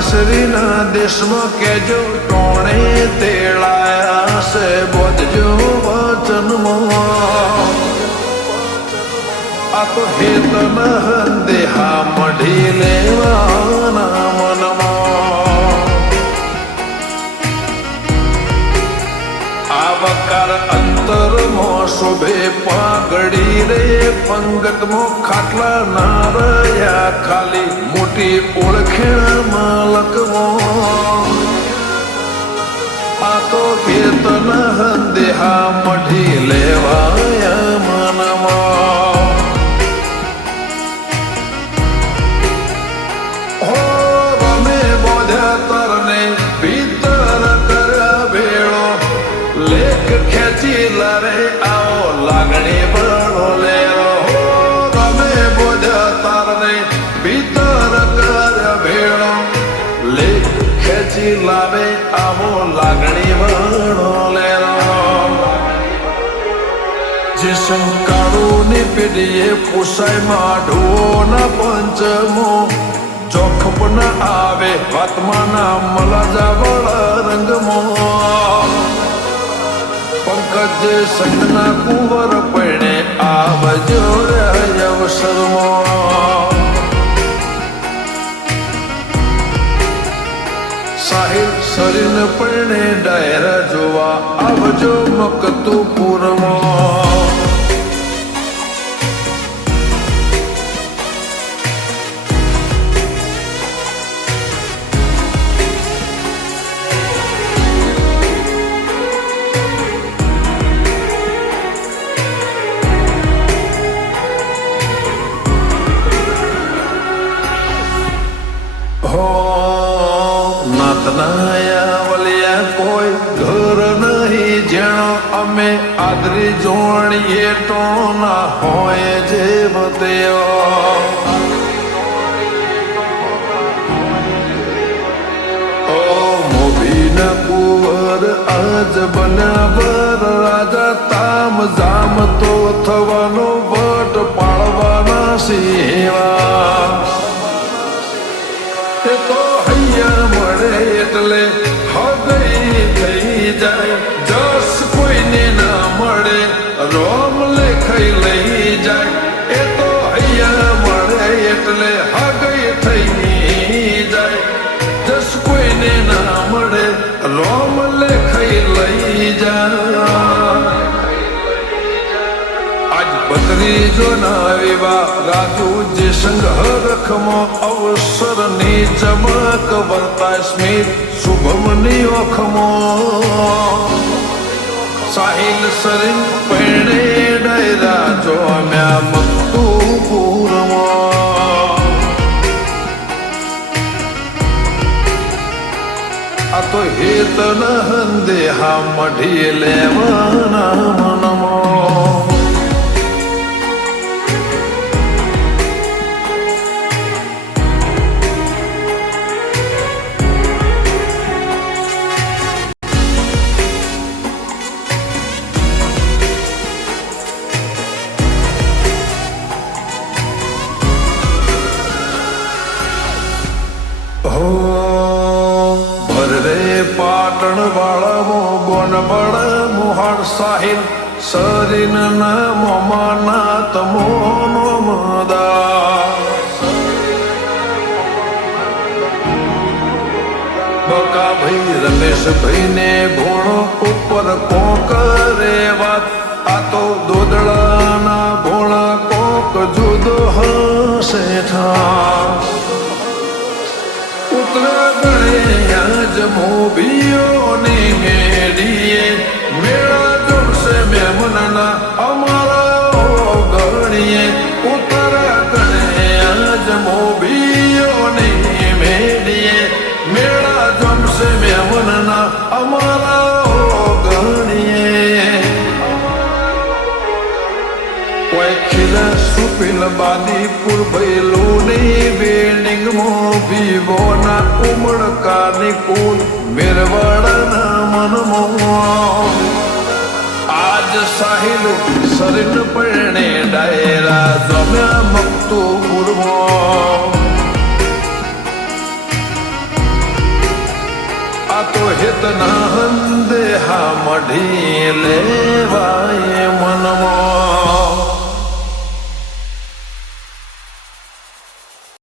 માહેશ્વરીના દેશમાં કેજો ટોણે તેડાયા છે બોધજો વચનમાં આ તો હેતન દેહા મઢી લેવાના મનમાં આવકાર અંતરમાં શોભે પાઘડી રે પંગતમાં ખાટલા ના રહ્યા ખાલી મોટી ઓળખેણ માલકમાં આ તો કેતન દેહા મઢી લેવાયા મનમાં હો રમે બોધ્યા તરને ભીતર કર્યા ભેળો લેખ ખેંચી લારે આવો લાગણી બળો લેરો હો રમે બોધ્યા તારને ભીતર કર્યા ભેળો લેખ ખેંચી લાવે આવો લાગણી બળો લેરો જે શંકાળુની પેઢીએ પોસાય માઢોના પંચમો ચોખપ ના આવે વાતમાં ના મલાજા વળ રંગમાં પંકજ સંગના કુંવર પૈણે આવજો અવસરમાં સાહિલ સરીન પૈણે ડાયરા જોવા આવજો મકતુપુરમાં વલિયા કોઈ ઘર નહીં જેણ અમે આદરી જોણીએ તો ના હોય જેવ તેઓ મોભીના કુંવર આજ બનાવર રાજા તામ જામ તો થવાનો વટ પાડવાના સેવા એ તો હૈયા મળે એટલે હૃદય થઈ જાય જસ કોઈને ના મળે રોમ લેખાઈ લઈ જાય એ તો હૈયા મળે એટલે હૃદય થઈ જાય જસ કોઈને ના મળે રોમ લેખાઈ લઈ જાય આજ બકરી જો ના વિવાહ રાજુ જે સંઘરખમાં અવસરની ચમક વર્તાય સ્મિત શુભમની ઓખમાં સાહિલ સરીન પૈણે ડાયરા જોમ્યા મકતુપુરમાં આ તો હેતન દેહા મઢી લેવાના મનમાં પાટણ વાળામો બોન બળ મુહાડ સાહિલ સરીન મોમાના તમોનો મદા બકા ભાઈ રમેશ ભાઈ ને ભોણો ઉપર કોક રે વાત આ તો દોદડાના ભોળા કોક જુદો હશે ઠા ઉતરા ગણે આજ મોભીઓની મેડીએ મેળા જોડશે મેમનના અમારા ગણીએ ઉતરા ગણે આજ મોભીઓની મેડીએ મેળા જોડશે મેમનના અમારા ગણીએ કોઈ ખીલા સુપીલ બાદીપુર ભૈલુની બિલ્ડિંગમાં વિવોના ઉમળકાની કુલ મેરવાડાના મનમાં આજ સાહિલ સરીન પૈણે ડાયરા જમ્યા મકતુપુરમાં આ તો હિતના હંદે હા મઢી લેવાય મનમાં